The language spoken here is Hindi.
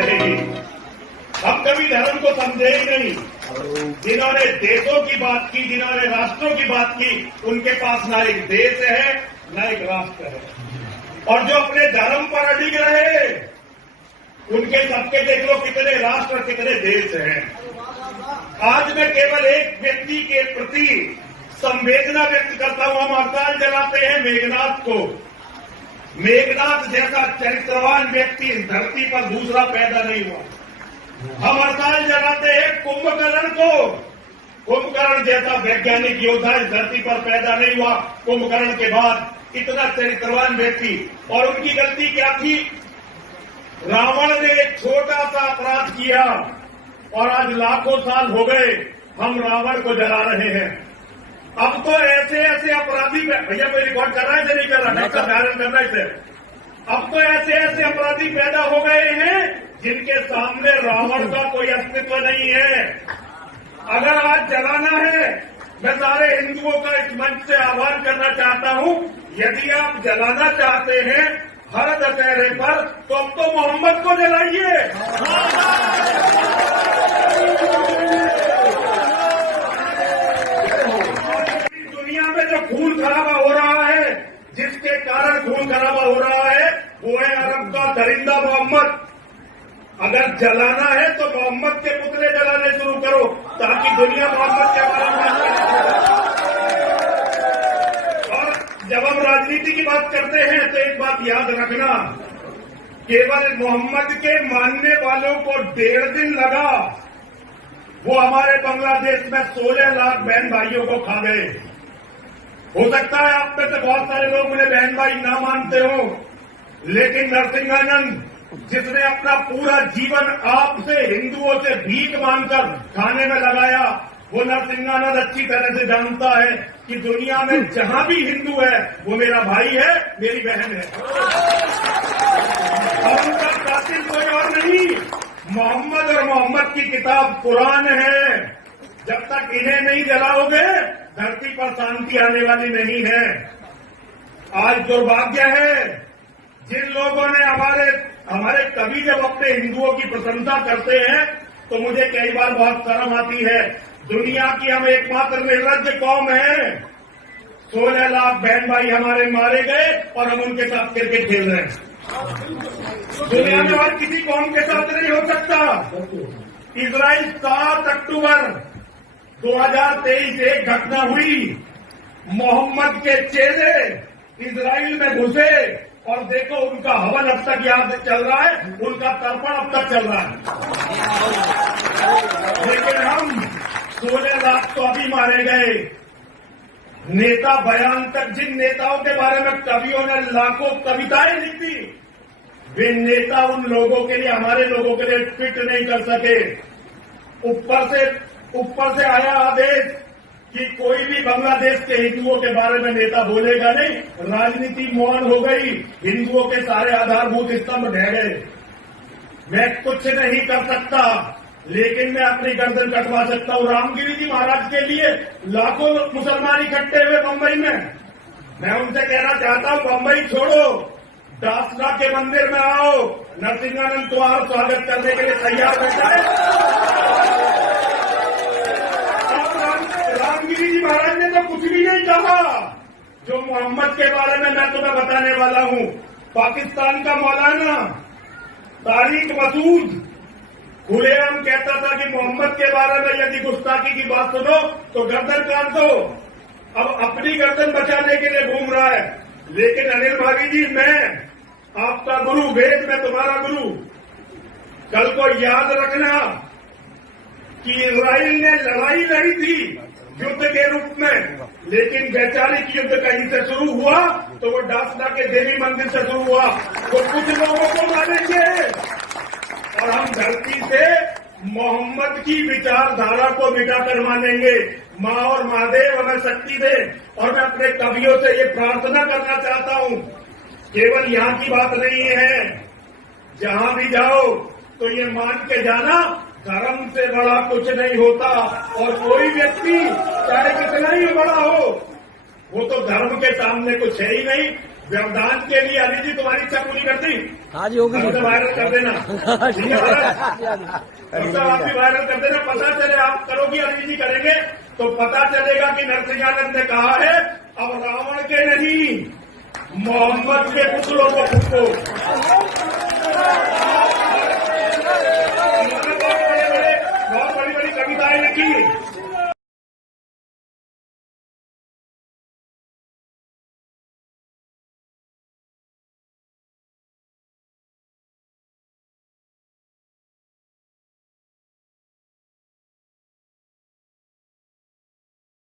रहेगी। हम कभी धर्म को समझे ही नहीं। जिन्होंने देशों की बात की, जिन्होंने राष्ट्रों की बात की, उनके पास ना एक देश है न एक राष्ट्र है। और जो अपने धर्म पर अडिग रहे, उनके सबके देख लो कितने राष्ट्र, कितने देश हैं। आज मैं केवल एक व्यक्ति के प्रति संवेदना व्यक्त करता हूं। हम हड़ताल जलाते हैं मेघनाथ को। मेघनाथ जैसा चरित्रवान व्यक्ति इस धरती पर दूसरा पैदा नहीं हुआ। हम हड़ताल जलाते हैं कुंभकर्ण को। कुंभकर्ण जैसा वैज्ञानिक योद्धा इस धरती पर पैदा नहीं हुआ। कुंभकर्ण के बाद इतना चरित्रवान व्यक्ति, और उनकी गलती क्या थी? रावण ने एक छोटा सा अपराध किया और आज लाखों साल हो गए हम रावण को जला रहे हैं। अब तो ऐसे ऐसे अपराधी, भैया कोई रिकॉर्ड कर रहा है, नहीं कर रहा, नहीं कर रहा है इसे। अब तो ऐसे ऐसे अपराधी पैदा हो गए हैं जिनके सामने रावण का कोई अस्तित्व नहीं है। अगर आज जलाना है, मैं सारे हिंदुओं का इस मंच से आह्वान करना चाहता हूं, यदि आप जलाना चाहते हैं हर दशहरे पर, तो अब तो मोहम्मद को जलाइए। दुनिया में जो खून खराबा हो रहा है, जिसके कारण खून खराबा हो रहा है, वो है अरब का दरिंदा मोहम्मद। अगर जलाना है तो मोहम्मद के पुतले जलाने शुरू करो, ताकि दुनिया मोहम्मद के बारे में। और जब हम राजनीति की बात करते हैं तो एक बात याद रखना, केवल मोहम्मद के मानने वालों को 1.5 दिन लगा, वो हमारे बांग्लादेश में 16 लाख बहन भाइयों को खा गए। हो सकता है आप में से बहुत सारे लोग उन्हें बहन भाई ना मानते हो, लेकिन नरसिंहानंद, जिसने अपना पूरा जीवन आपसे, हिंदुओं से भीख मांगकर खाने में लगाया, वो नरसिंहानंद अच्छी तरह से जानता है कि दुनिया में जहां भी हिंदू है वो मेरा भाई है, मेरी बहन है। और उनका कातिल कोई और नहीं, मोहम्मद और मोहम्मद की किताब कुरान है। जब तक इन्हें नहीं जलाओगे, धरती पर शांति आने वाली नहीं है। आज दुर्भाग्य है, जिन लोगों ने हमारे कवि जब अपने हिंदुओं की प्रशंसा करते हैं तो मुझे कई बार बहुत शर्म आती है। दुनिया की हम एकमात्र निर्लज्ज कौम है। 16 लाख बहन भाई हमारे मारे गए और हम उनके साथ क्रिकेट खेल रहे हैं। दुनिया में और किसी कौम के साथ नहीं हो सकता। इजराइल 7 अक्टूबर 2023 एक घटना हुई, मोहम्मद के चेले इजराइल में घुसे और देखो उनका हवन अब तक याद चल रहा है, उनका तर्पण अब तक चल रहा है। लेकिन हम 16 लाख तो अभी मारे गए। नेता बयान तक, जिन नेताओं के बारे में कवियों ने लाखों कविताएं लिखी, वे नेता उन लोगों के लिए, हमारे लोगों के लिए फिट नहीं कर सके। ऊपर से आया आदेश कि कोई भी बांग्लादेश के हिंदुओं के बारे में नेता बोलेगा नहीं। राजनीति मौन हो गई, हिंदुओं के सारे आधारभूत स्तंभ ढह गए। मैं कुछ नहीं कर सकता, लेकिन मैं अपनी गर्दन कटवा सकता हूं। रामगिरी जी महाराज के लिए लाखों मुसलमान इकट्ठे हुए मुंबई में। मैं उनसे कहना चाहता हूं, मुंबई छोड़ो, दासला के मंदिर में आओ। नरसिंहानंद तुम्हारा स्वागत करने के लिए तैयार बैठा है। रामगिरी जी महाराज ने तो कुछ भी नहीं कहा। जो मोहम्मद के बारे में मैं तुम्हें बताने वाला हूं, पाकिस्तान का मौलाना तारिक मसूद खुलेआम कहता था कि मोहम्मद के बारे में यदि गुस्ताखी की बात सुनो तो गर्दन काट दो। अब अपनी गर्दन बचाने के लिए घूम रहा है। लेकिन अनिल भाभी जी, मैं आपका गुरु, वेद में तुम्हारा गुरु। कल को याद रखना कि इजराइल ने लड़ाई लड़ी थी युद्ध के रूप में, लेकिन वैचारिक युद्ध कहीं से शुरू हुआ तो वो डासना के देवी मंदिर से शुरू हुआ। वो कुछ लोगों को मारेंगे और हम धरती से मोहम्मद की विचारधारा को मिटाकर मानेंगे। मां और महादेव हमें शक्ति दे। और मैं अपने कवियों से ये प्रार्थना करना चाहता हूं, केवल यहां की बात नहीं है, जहां भी जाओ तो ये मान के जाना, धर्म से बड़ा कुछ नहीं होता। और कोई व्यक्ति चाहे कितना ही बड़ा हो, वो तो धर्म के सामने कुछ है ही नहीं। व्यवधान के लिए अली जी तुम्हारी इच्छा पूरी करती? हाँ जी होगी। तो वायरल कर देना, ठीक है आप भी वायरल कर देना, पता चले आप करोगी, अली जी करेंगे तो पता चलेगा कि नरसिंहानंद ने कहा है अब रावण के नहीं मोहम्मद के पुतलों को फूको।